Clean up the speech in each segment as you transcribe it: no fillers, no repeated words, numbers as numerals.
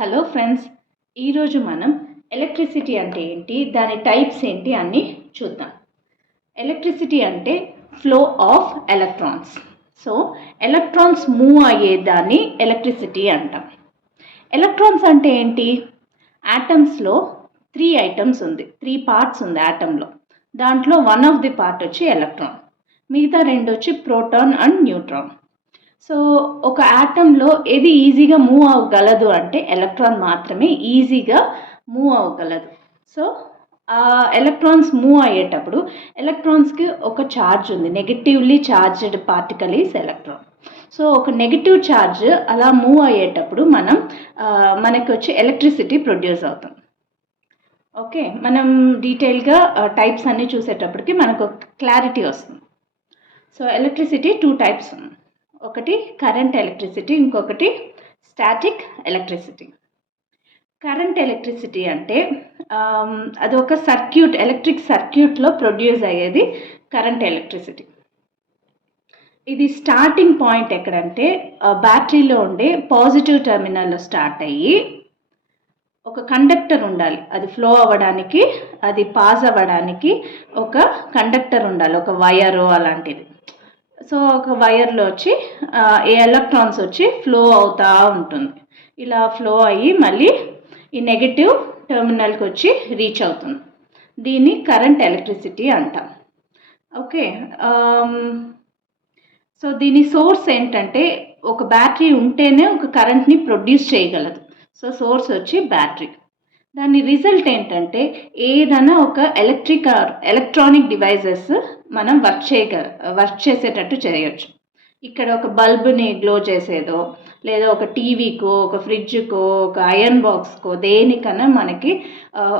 Hello friends, ఈరోజు మనం electricity అంటే ఏంటి, దాని టైప్స్ ఏంటి అన్నీ చూద్దాం. ఎలక్ట్రిసిటీ అంటే flow of electrons. So electrons move అయ్యేదాన్ని ఎలక్ట్రిసిటీ అంటాం. ఎలక్ట్రాన్స్ అంటే ఏంటి? యాటమ్స్లో త్రీ పార్ట్స్ ఉంది యాటంలో. దాంట్లో వన్ ఆఫ్ ది పార్ట్ వచ్చి ఎలక్ట్రాన్, మిగతా రెండు వచ్చి ప్రోటాన్ అండ్ న్యూట్రాన్. సో ఒక యాటంలో ఏది ఈజీగా మూవ్ అవ్వగలదు అంటే ఎలక్ట్రాన్ మాత్రమే ఈజీగా మూవ్ అవ్వగలదు. సో ఆ ఎలక్ట్రాన్స్ మూవ్ అయ్యేటప్పుడు ఎలక్ట్రాన్స్కి ఒక ఛార్జ్ ఉంది, negatively charged particle is electron. So ఒక నెగటివ్ ఛార్జ్ అలా మూవ్ అయ్యేటప్పుడు మనకి వచ్చి ఎలక్ట్రిసిటీ ప్రొడ్యూస్ అవుతుంది. ఓకే, మనం డీటెయిల్గా టైప్స్ అన్నీ చూసేటప్పటికి మనకు క్లారిటీ వస్తుంది. సో ఎలక్ట్రిసిటీ టూ టైప్స్ ఉంది. ఒకటి కరెంట్ ఎలక్ట్రిసిటీ, ఇంకొకటి స్టాటిక్ ఎలక్ట్రిసిటీ. కరెంట్ ఎలక్ట్రిసిటీ అంటే అది ఒక ఎలక్ట్రిక్ సర్క్యూట్లో ప్రొడ్యూస్ అయ్యేది కరెంట్ ఎలక్ట్రిసిటీ. ఇది స్టార్టింగ్ పాయింట్ ఎక్కడంటే బ్యాటరీలో ఉండే పాజిటివ్ టెర్మినల్లో స్టార్ట్ అయ్యి ఒక కండక్టర్ ఉండాలి, అది ఫ్లో అవ్వడానికి, అది పాస్ అవ్వడానికి ఒక కండక్టర్ ఉండాలి, ఒక వైరు అలాంటిది. సో ఒక వైర్లో వచ్చి ఎలక్ట్రాన్స్ వచ్చి ఫ్లో అవుతూ ఉంటుంది. ఇలా ఫ్లో అయ్యి మళ్ళీ ఈ నెగటివ్ టెర్మినల్కి వచ్చి రీచ్ అవుతుంది. దీన్ని కరెంట్ ఎలక్ట్రిసిటీ అంటాం. ఓకే, సో దీని సోర్స్ ఏంటంటే ఒక బ్యాటరీ ఉంటేనే ఒక కరెంట్ని ప్రొడ్యూస్ చేయగలదు. సో సోర్స్ వచ్చి బ్యాటరీ. దాని రిజల్ట్ ఏంటంటే ఏదైనా ఒక ఎలక్ట్రానిక్ డివైజెస్ మనం వర్క్ చేసేటట్టు చేయొచ్చు. ఇక్కడ ఒక బల్బుని గ్లో చేసేదో, లేదా ఒక టీవీకో, ఒక ఫ్రిడ్జ్కో, ఒక ఐరన్ బాక్స్కో, దేనికన్నా మనకి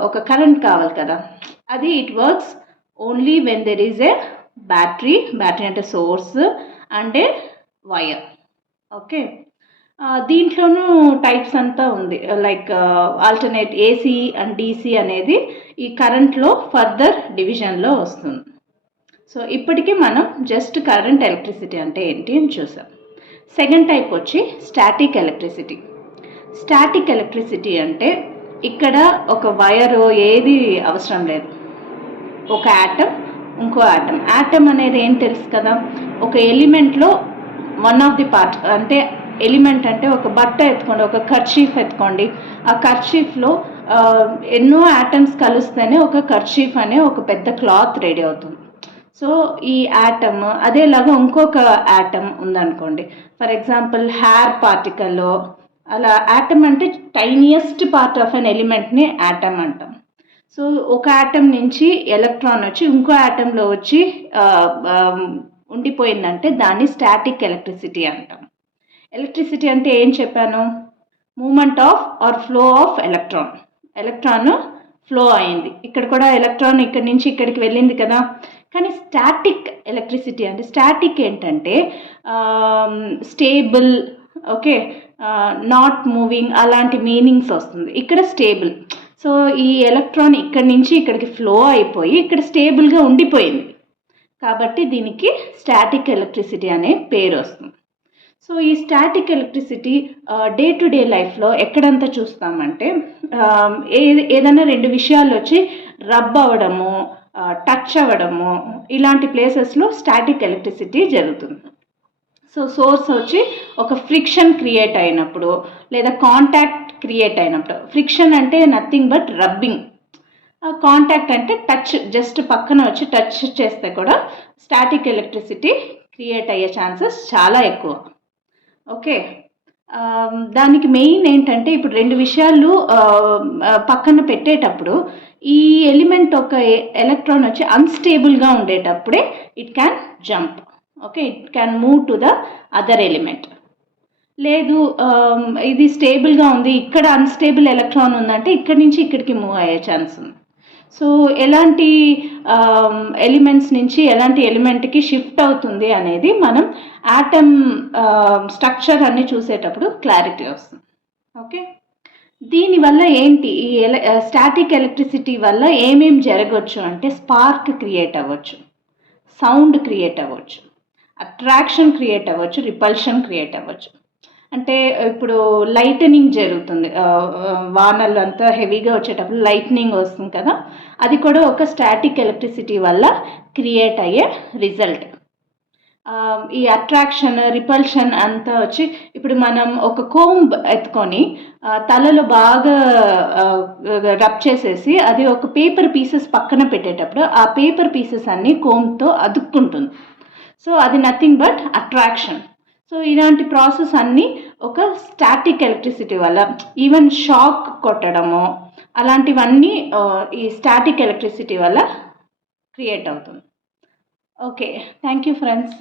ఒక కరెంట్ కావాలి కదా. అది it works only when there is a battery అంటే source and a wire. Okay, దీంట్లోనూ టైప్స్ అంతా ఉంది, like alternate AC and DC అనేది ఈ కరెంట్లో ఫర్దర్ డివిజన్లో వస్తుంది. సో ఇప్పటికీ మనం జస్ట్ కరెంట్ ఎలక్ట్రిసిటీ అంటే ఏంటి అని చూసాం. సెకండ్ టైప్ వచ్చి స్టాటిక్ ఎలక్ట్రిసిటీ. స్టాటిక్ ఎలక్ట్రిసిటీ అంటే ఇక్కడ ఒక వైరు ఏది అవసరం లేదు, ఒక యాటమ్ ఇంకో యాటమ్ అనేది ఏం తెలుసు కదా, ఒక ఎలిమెంట్లో వన్ ఆఫ్ ది పార్ట్. అంటే ఎలిమెంట్ అంటే ఒక బట్ట ఎత్తుకోండి, ఒక కర్చీఫ్ ఎత్తుకోండి, ఆ కర్చీఫ్లో ఎన్నో యాటమ్స్ కలిస్తేనే ఒక కర్చీఫ్ అనే ఒక పెద్ద క్లాత్ రెడీ అవుతుంది. సో ఈ యాటమ్ అదేలాగా ఇంకొక యాటమ్ ఉందనుకోండి, ఫర్ ఎగ్జాంపుల్ హెయిర్ పార్టికల్, అలా యాటమ్ అంటే టైనియస్ట్ పార్ట్ ఆఫ్ అన్ ఎలిమెంట్ని యాటమ్ అంటాం. సో ఒక యాటమ్ నుంచి ఎలక్ట్రాన్ వచ్చి ఇంకో యాటంలో వచ్చి ఉండిపోయిందంటే దాన్ని స్టాటిక్ ఎలక్ట్రిసిటీ అంటాం. ఎలక్ట్రిసిటీ అంటే ఏం చెప్పాను? Movement of or flow of electron flow అయింది. ఇక్కడ కూడా ఎలక్ట్రాన్ ఇక్కడి నుంచి ఇక్కడికి వెళ్ళింది కదా. కానీ స్టాటిక్ ఎలక్ట్రిసిటీ అంటే స్టాటిక్ ఏంటంటే స్టేబుల్, ఓకే, నాట్ మూవింగ్ అలాంటి మీనింగ్స్ వస్తుంది. ఇక్కడ స్టేబుల్. సో ఈ ఎలక్ట్రాన్ ఇక్కడి నుంచి ఇక్కడికి ఫ్లో అయిపోయి ఇక్కడ స్టేబుల్గా ఉండిపోయింది కాబట్టి దీనికి స్టాటిక్ ఎలక్ట్రిసిటీ అనే పేరు వస్తుంది. సో ఈ static electricity day to day లైఫ్లో ఎక్కడంతా చూస్తామంటే ఏదైనా రెండు విషయాలు వచ్చి రబ్ అవ్వడము, టచ్ అవ్వడము, ఇలాంటి ప్లేసెస్లో స్టాటిక్ ఎలక్ట్రిసిటీ జరుగుతుంది. సో సోర్స్ వచ్చి ఒక ఫ్రిక్షన్ క్రియేట్ అయినప్పుడు లేదా కాంటాక్ట్ క్రియేట్ అయినప్పుడు, ఫ్రిక్షన్ అంటే నథింగ్ బట్ రబ్బింగ్, కాంటాక్ట్ అంటే టచ్, జస్ట్ పక్కన వచ్చి టచ్ చేస్తే కూడా స్టాటిక్ ఎలక్ట్రిసిటీ క్రియేట్ అయ్యే ఛాన్సెస్ చాలా ఎక్కువ. ఓకే, దానికి మెయిన్ ఏంటంటే ఇప్పుడు రెండు విషయాలు పక్కన పెట్టేటప్పుడు ఈ ఎలిమెంట్ ఒక ఎలక్ట్రాన్ వచ్చి అన్స్టేబుల్గా ఉండేటప్పుడే it can jump. Okay, it can move to the other element. లేదు ఇది స్టేబుల్గా ఉంది, ఇక్కడ అన్స్టేబుల్ ఎలక్ట్రాన్ ఉందంటే ఇక్కడి నుంచి ఇక్కడికి మూవ్ అయ్యే ఛాన్స్ ఉంది. సో ఎలాంటి ఎలిమెంట్స్ నుంచి ఎలాంటి ఎలిమెంట్కి షిఫ్ట్ అవుతుంది అనేది మనం యాటమ్ స్ట్రక్చర్ అన్ని చూసేటప్పుడు క్లారిటీ వస్తుంది. ఓకే, దీనివల్ల ఏంటి, ఈ స్టాటిక్ ఎలక్ట్రిసిటీ వల్ల ఏమేమి జరగవచ్చు అంటే స్పార్క్ క్రియేట్ అవ్వచ్చు, సౌండ్ క్రియేట్ అవ్వచ్చు, అట్రాక్షన్ క్రియేట్ అవ్వచ్చు, రిపల్షన్ క్రియేట్ అవ్వచ్చు. అంటే ఇప్పుడు లైటనింగ్ జరుగుతుంది. వానలు అంతా హెవీగా వచ్చేటప్పుడు లైట్నింగ్ వస్తుంది కదా, అది కూడా ఒక స్టాటిక్ ఎలక్ట్రిసిటీ వల్ల క్రియేట్ అయ్యే రిజల్ట్. ఈ అట్రాక్షన్ రిపల్షన్ అంతా వచ్చి ఇప్పుడు మనం ఒక కోంబ్ ఎత్తుకొని తలలో బాగా రబ్ చేసేసి అది ఒక పేపర్ పీసెస్ పక్కన పెట్టేటప్పుడు ఆ పేపర్ పీసెస్ అన్నీ కోంబ్తో అతుక్కుంటుంది. సో అది నథింగ్ బట్ అట్రాక్షన్. సో ఇలాంటి ప్రాసెస్ అన్నీ ఒక స్టాటిక్ ఎలక్ట్రిసిటీ వల్ల, ఈవెన్ షాక్ కొట్టడము అలాంటివన్నీ ఈ స్టాటిక్ ఎలక్ట్రిసిటీ వల్ల క్రియేట్ అవుతుంది. Okay, thank you friends.